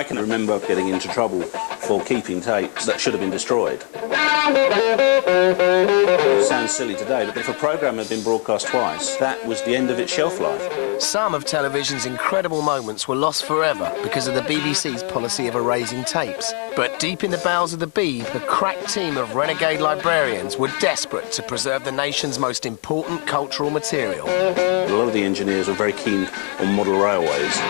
I can remember getting into trouble for keeping tapes that should have been destroyed. It sounds silly today, but if a programme had been broadcast twice, that was the end of its shelf life. Some of television's incredible moments were lost forever because of the BBC's policy of erasing tapes. But deep in the bowels of the Beeb, a crack team of renegade librarians were desperate to preserve the nation's most important cultural material. A lot of the engineers were very keen on model railways.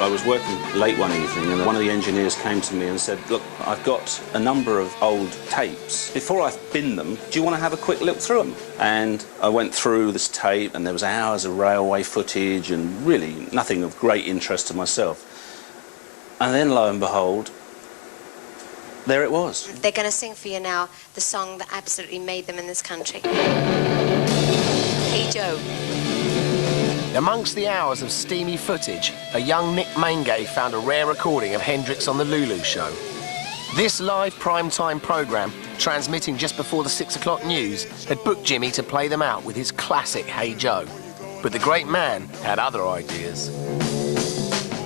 I was working late one evening and one of the engineers came to me and said, look, I've got a number of old tapes. Before I bin them, do you want to have a quick look through them? And I went through this tape and there was hours of railway footage and really nothing of great interest to myself. And then, lo and behold, there it was. They're going to sing for you now the song that absolutely made them in this country. Hey Joe. Amongst the hours of steamy footage, a young Nick Maingay found a rare recording of Hendrix on the LuLu show. This live prime-time programme, transmitting just before the 6 o'clock news, had booked Jimmy to play them out with his classic Hey Joe. But the great man had other ideas.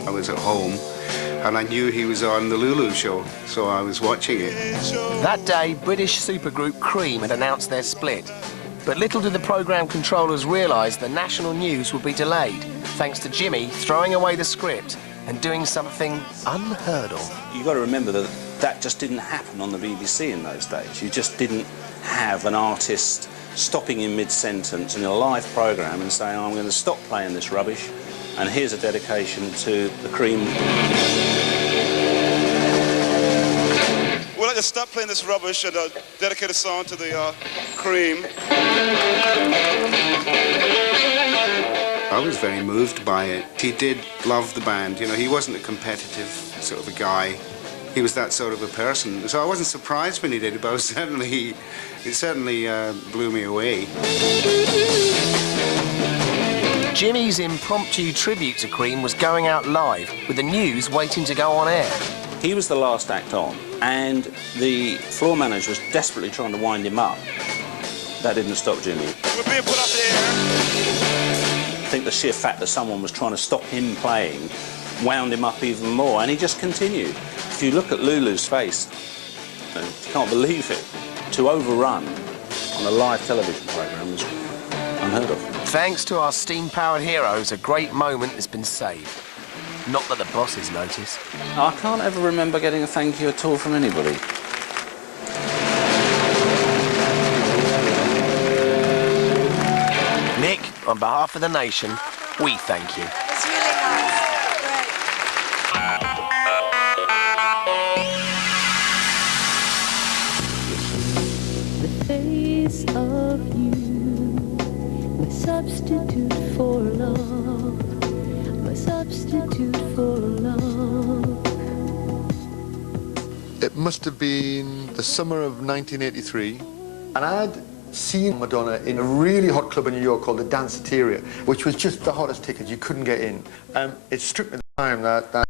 I was at home and I knew he was on the LuLu show, so I was watching it. That day, British supergroup Cream had announced their split. But little did the programme controllers realise the national news would be delayed, thanks to Jimmy throwing away the script and doing something unheard of. You've got to remember that that just didn't happen on the BBC in those days. You just didn't have an artist stopping in mid-sentence in a live programme and saying, oh, I'm going to stop playing this rubbish, and here's a dedication to the Cream. We'd like to stop playing this rubbish and dedicate a song to the Cream. I was very moved by it. He did love the band, you know, he wasn't a competitive sort of a guy. He was that sort of a person. So I wasn't surprised when he did it, but it certainly blew me away. Jimmy's impromptu tribute to Cream was going out live, with the news waiting to go on air. He was the last act on, and the floor manager was desperately trying to wind him up. That didn't stop Jimmy. We're being put up there. I think the sheer fact that someone was trying to stop him playing wound him up even more, and he just continued. If you look at Lulu's face, you can't believe it. To overrun on a live television programme was unheard of. Thanks to our steam-powered heroes, a great moment has been saved. Not that the bosses notice. I can't ever remember getting a thank you at all from anybody. Nick, on behalf of the nation, we thank you. It's really nice. Great. The face of you, my substitute for love, my substitute for love. It must have been the summer of 1983, and I'd seen Madonna in a really hot club in New York called the Danceteria, which was just the hottest ticket. You couldn't get in. It struck me at the time that